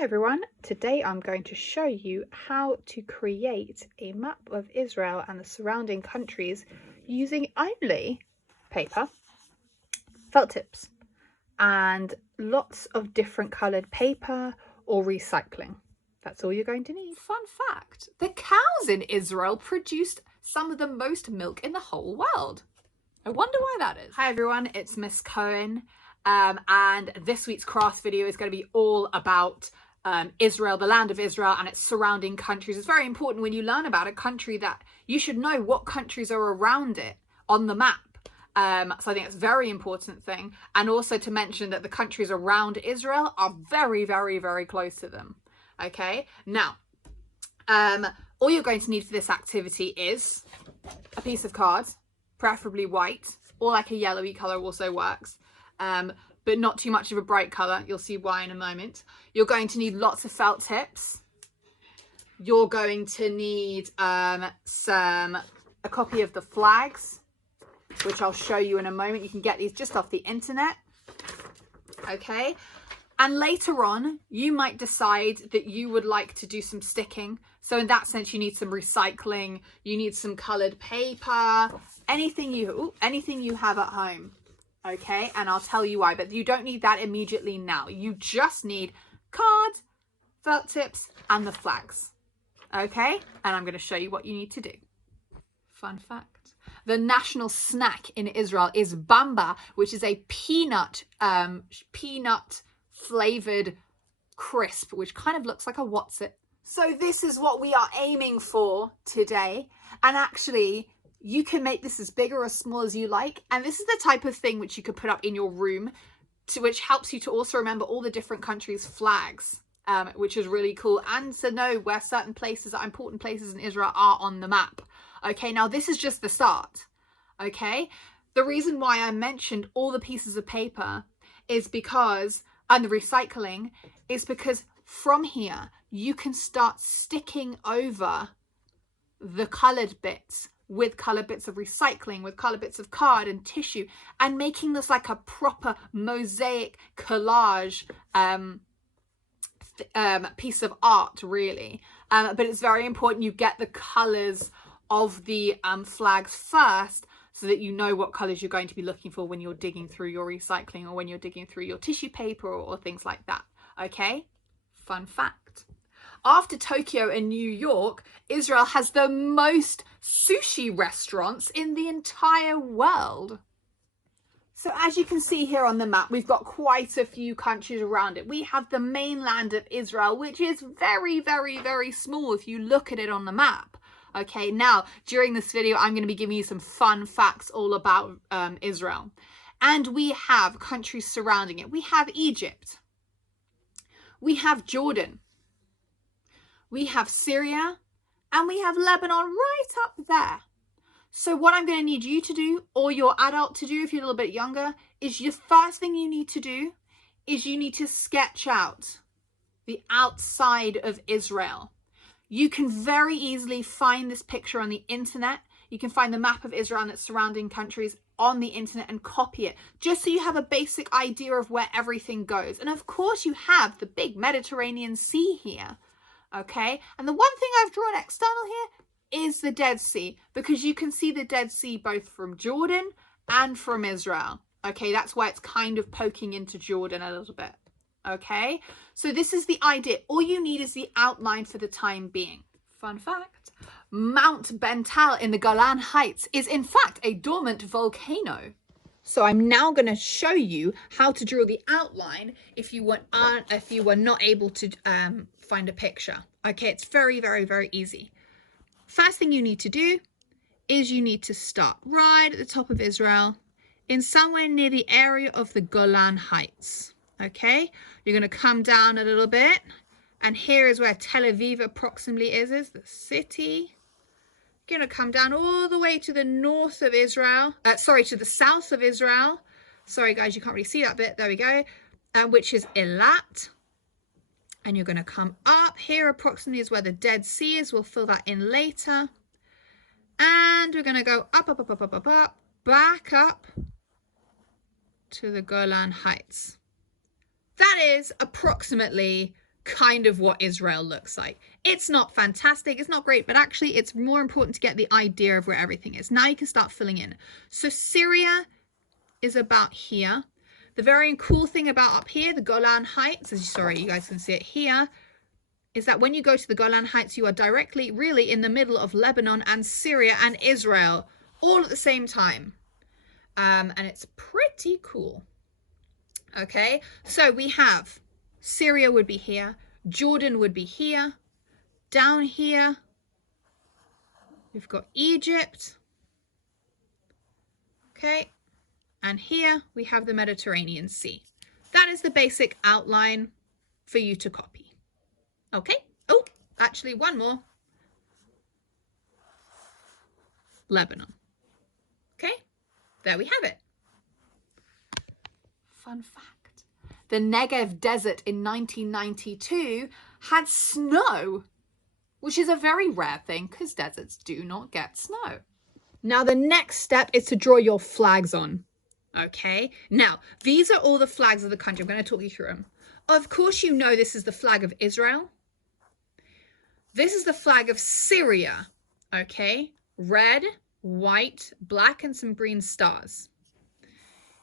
Hi everyone, today I'm going to show you how to create a map of Israel and the surrounding countries using only paper, felt tips, and lots of different coloured paper or recycling. That's all you're going to need. Fun fact, the cows in Israel produced some of the most milk in the whole world. I wonder why that is. Hi everyone, it's Miss Cohen, and this week's craft video is going to be all about Israel, the land of Israel and its surrounding countries. It's very important when you learn about a country that you should know what countries are around it on the map. So I think it's a very important thing. And also to mention that the countries around Israel are very, very, very close to them. Okay, now, all you're going to need for this activity is a piece of card, preferably white, or like a yellowy colour also works. But not too much of a bright colour. You'll see why in a moment. You're going to need lots of felt tips. You're going to need a copy of the flags, which I'll show you in a moment. You can get these just off the internet. Okay. And later on, you might decide that you would like to do some sticking. So in that sense, you need some recycling. You need some coloured paper, anything you have at home. Okay, and I'll tell you why, but you don't need that immediately now. You just need card, felt tips, and the flags. Okay, and I'm going to show you what you need to do. Fun fact. The national snack in Israel is bamba, which is a peanut flavored crisp, which kind of looks like a What's-It. So this is what we are aiming for today. And actually, you can make this as big or as small as you like. And this is the type of thing which you could put up in your room, which helps you to also remember all the different countries' flags, which is really cool. And to know where certain places, important places in Israel are on the map. Okay, now this is just the start. Okay, the reason why I mentioned all the pieces of paper is because, and the recycling, is because from here, you can start sticking over the coloured bits with coloured bits of recycling, with coloured bits of card and tissue, and making this like a proper mosaic collage piece of art, really. But it's very important you get the colours of the flags first, so that you know what colours you're going to be looking for when you're digging through your recycling or when you're digging through your tissue paper or things like that. Okay, fun fact. After Tokyo and New York, Israel has the most sushi restaurants in the entire world. So as you can see here on the map, we've got quite a few countries around it. We have the mainland of Israel, which is very, very, very small if you look at it on the map. Okay, now, during this video, I'm going to be giving you some fun facts all about Israel. And we have countries surrounding it. We have Egypt. We have Jordan. We have Syria, and we have Lebanon right up there. So what I'm going to need you to do, or your adult to do if you're a little bit younger, is the first thing you need to do is you need to sketch out the outside of Israel. You can very easily find this picture on the internet. You can find the map of Israel and its surrounding countries on the internet and copy it, just so you have a basic idea of where everything goes. And of course you have the big Mediterranean Sea here. Okay, and the one thing I've drawn external here is the Dead Sea, because you can see the Dead Sea both from Jordan and from Israel. Okay, that's why it's kind of poking into Jordan a little bit. Okay, so this is the idea. All you need is the outline for the time being. Fun fact, Mount Bental in the Golan Heights is in fact a dormant volcano. So I'm now going to show you how to draw the outline if you were not able to find a picture. Okay, it's very, very, very easy. First thing you need to do is you need to start right at the top of Israel in somewhere near the area of the Golan Heights. Okay, you're going to come down a little bit, and here is where Tel Aviv approximately is the city. You're going to come down all the way to the north of Israel, to the south of Israel. Sorry guys, you can't really see that bit. There we go. Which is Eilat. And you're going to come up here approximately is where the Dead Sea is. We'll fill that in later. And we're going to go up, back up to the Golan Heights. That is approximately kind of what Israel looks like. It's not fantastic, it's not great, but actually it's more important to get the idea of where everything is. Now you can start filling in. So Syria is about here. The very cool thing about up here, the Golan Heights, sorry, you guys can see it here, is that when you go to the Golan Heights, you are directly really in the middle of Lebanon and Syria and Israel all at the same time. And it's pretty cool. Okay, so we have Syria would be here, Jordan would be here, down here we've got Egypt, okay, and here we have the Mediterranean Sea. That is the basic outline for you to copy. Okay, oh, actually one more. Lebanon. Okay, there we have it. Fun fact. The Negev Desert in 1992 had snow, which is a very rare thing because deserts do not get snow. Now the next step is to draw your flags on. Okay, now these are all the flags of the country. I'm going to talk you through them. Of course, you know this is the flag of Israel. This is the flag of Syria. Okay, red, white, black, and some green stars.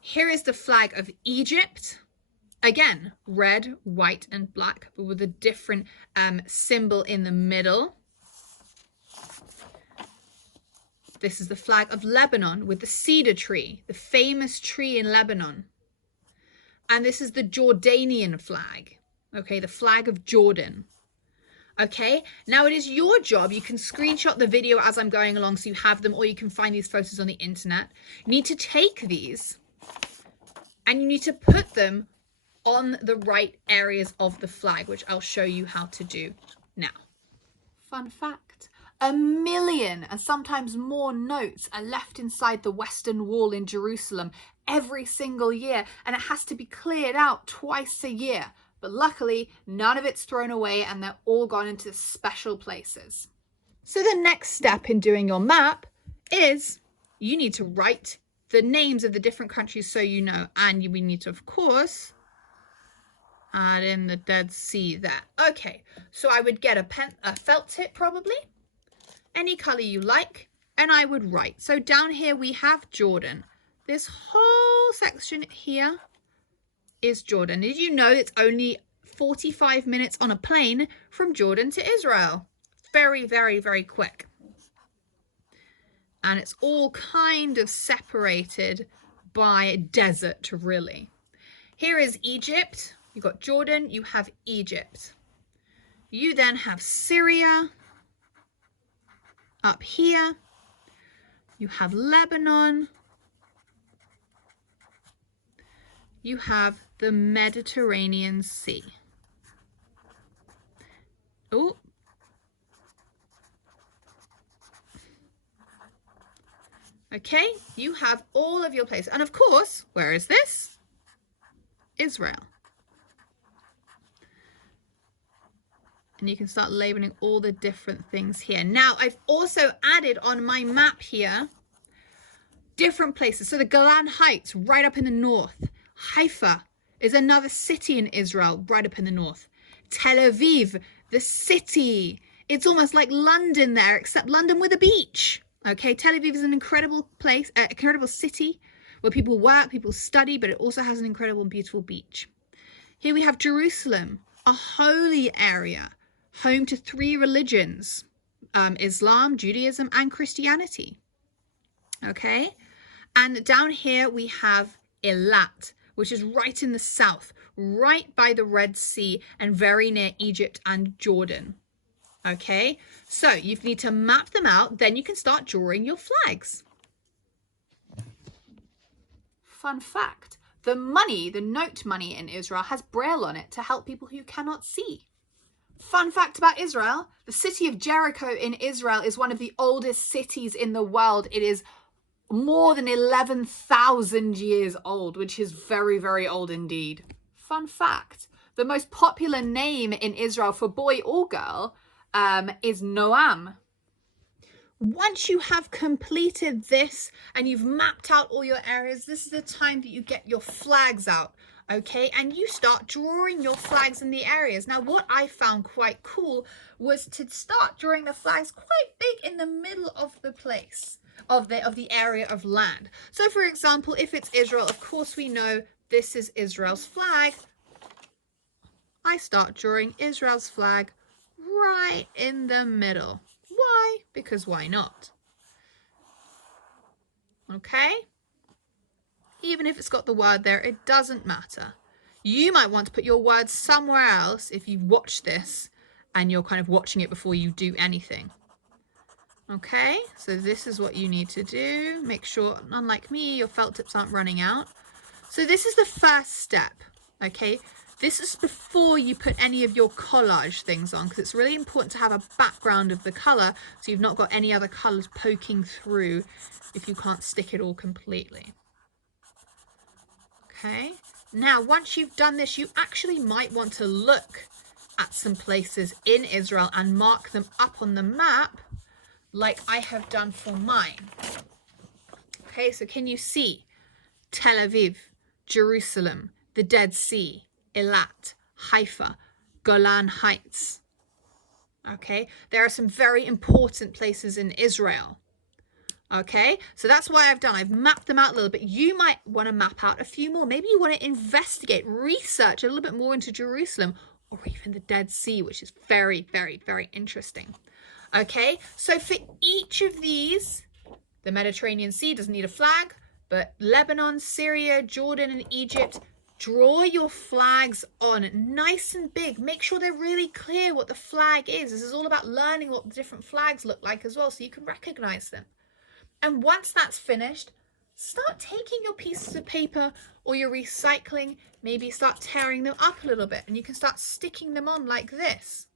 Here is the flag of Egypt. Again, red, white, and black, but with a different symbol in the middle. This is the flag of Lebanon with the cedar tree, the famous tree in Lebanon. And this is the Jordanian flag, okay, the flag of Jordan. Okay, now it is your job. You can screenshot the video as I'm going along so you have them, or you can find these photos on the internet. You need to take these and you need to put them on the right areas of the flag, which I'll show you how to do now. Fun fact, 1 million and sometimes more notes are left inside the Western Wall in Jerusalem every single year, and it has to be cleared out twice a year. But luckily, none of it's thrown away and they're all gone into special places. So the next step in doing your map is you need to write the names of the different countries so you know, and we need to, of course, add in the Dead Sea there. Okay, so I would get a felt tip probably, any color you like, and I would write. So down here we have Jordan. This whole section here is Jordan. Did you know it's only 45 minutes on a plane from Jordan to Israel? Very, very, very quick. And it's all kind of separated by desert, really. Here is Egypt. You've got Jordan, you have Egypt. You then have Syria up here. You have Lebanon. You have the Mediterranean Sea. Oh. Okay, you have all of your places. And of course, where is this? Israel. And you can start labeling all the different things here. Now, I've also added on my map here different places. So the Golan Heights, right up in the north. Haifa is another city in Israel, right up in the north. Tel Aviv, the city. It's almost like London there, except London with a beach. Okay, Tel Aviv is an incredible place, incredible city where people work, people study, but it also has an incredible and beautiful beach. Here we have Jerusalem, a holy area, home to 3 religions, Islam, Judaism, and Christianity. Okay, and down here we have Eilat, which is right in the south, right by the Red Sea and very near Egypt and Jordan. Okay, so you need to map them out, then you can start drawing your flags. Fun fact, the note money in Israel has Braille on it to help people who cannot see. Fun fact about Israel, the city of Jericho in Israel is one of the oldest cities in the world. It is more than 11,000 years old, which is very, very old indeed. Fun fact, the most popular name in Israel for boy or girl is Noam. Once you have completed this and you've mapped out all your areas, this is the time that you get your flags out. Okay, and you start drawing your flags in the areas. Now, what I found quite cool was to start drawing the flags quite big in the middle of the place, of the area of land. So, for example, if it's Israel, of course we know this is Israel's flag. I start drawing Israel's flag right in the middle. Why? Because why not? Okay? Even if it's got the word there, it doesn't matter. You might want to put your word somewhere else if you've watched this and you're kind of watching it before you do anything. Okay, so this is what you need to do. Make sure, unlike me, your felt tips aren't running out. So this is the first step, okay? This is before you put any of your collage things on, because it's really important to have a background of the colour so you've not got any other colours poking through if you can't stick it all completely. Okay, now once you've done this, you actually might want to look at some places in Israel and mark them up on the map like I have done for mine. Okay, so can you see Tel Aviv, Jerusalem, the Dead Sea, Eilat, Haifa, Golan Heights? Okay, there are some very important places in Israel. Okay, so that's what I've mapped them out a little bit. You might want to map out a few more. Maybe you want to investigate, research a little bit more into Jerusalem or even the Dead Sea, which is very, very, very interesting. Okay, so for each of these, the Mediterranean Sea doesn't need a flag, but Lebanon, Syria, Jordan, and Egypt, draw your flags on nice and big. Make sure they're really clear what the flag is. This is all about learning what the different flags look like as well, so you can recognize them. And once that's finished, start taking your pieces of paper or your recycling, maybe start tearing them up a little bit, and you can start sticking them on like this.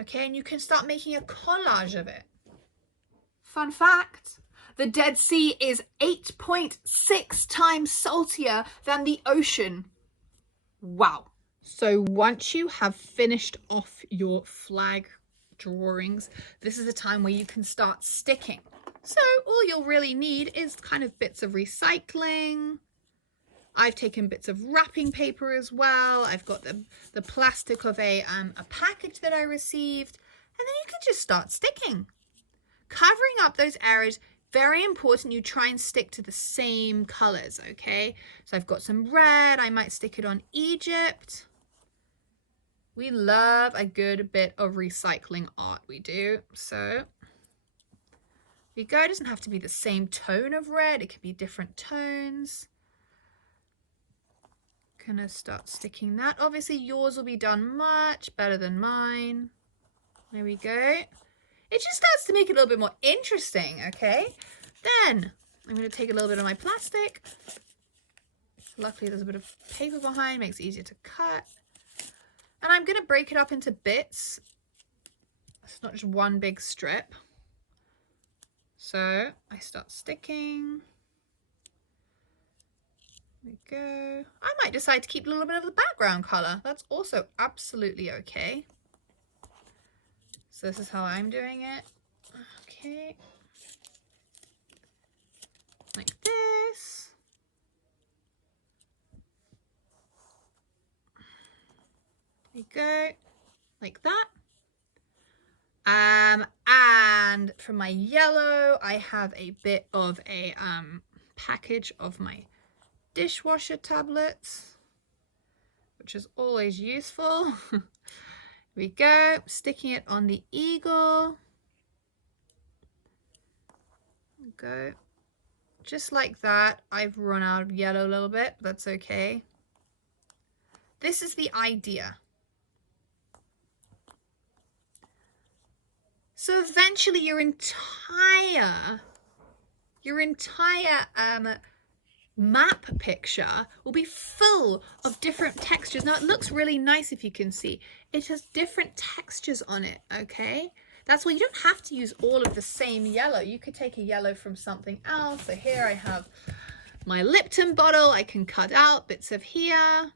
Okay, and you can start making a collage of it. Fun fact, the Dead Sea is 8.6 times saltier than the ocean. Wow. So once you have finished off your flag drawings, this is the time where you can start sticking. So all you'll really need is kind of bits of recycling. I've taken bits of wrapping paper as well. I've got the plastic of a package that I received. And then you can just start sticking. Covering up those areas, very important you try and stick to the same colours, okay? So I've got some red. I might stick it on Egypt. We love a good bit of recycling art, we do. So we go. It doesn't have to be the same tone of red. It could be different tones. Gonna start sticking that. Obviously yours will be done much better than mine. There we go. It just starts to make it a little bit more interesting, okay? Then I'm going to take a little bit of my plastic. Luckily there's a bit of paper behind, makes it easier to cut. And I'm going to break it up into bits. It's not just one big strip. So I start sticking. There we go. I might decide to keep a little bit of the background color. That's also absolutely okay. So this is how I'm doing it. Okay. Like this. There we go. Like that. And for my yellow, I have a bit of a package of my dishwasher tablets, which is always useful. Here we go, sticking it on the eagle. Go. Just like that. I've run out of yellow a little bit, but that's okay. This is the idea. So eventually your entire map picture will be full of different textures. Now it looks really nice if you can see. It has different textures on it, okay? That's why you don't have to use all of the same yellow. You could take a yellow from something else. So here I have my Lipton bottle. I can cut out bits of here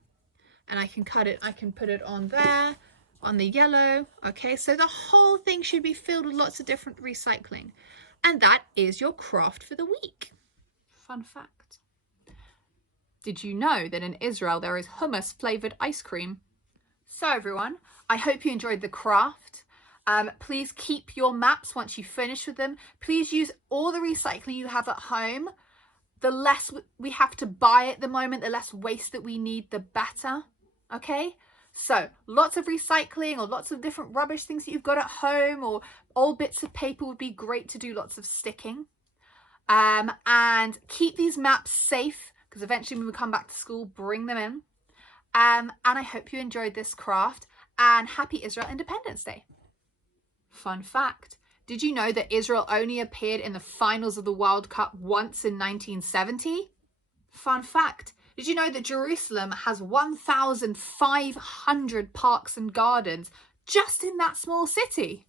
and I can cut it, I can put it on there. On the yellow, okay, so the whole thing should be filled with lots of different recycling, and that is your craft for the week. Fun fact. Did you know that in Israel there is hummus flavoured ice cream? So everyone, I hope you enjoyed the craft. Please keep your maps once you finish with them. Please use all the recycling you have at home. The less we have to buy at the moment, the less waste that we need, the better. Okay? So lots of recycling, or lots of different rubbish things that you've got at home, or old bits of paper would be great to do lots of sticking. And keep these maps safe, because eventually when we come back to school, bring them in. And I hope you enjoyed this craft, and happy Israel Independence Day. Fun fact, did you know that Israel only appeared in the finals of the World Cup once in 1970? Fun fact, did you know that Jerusalem has 1,500 parks and gardens just in that small city?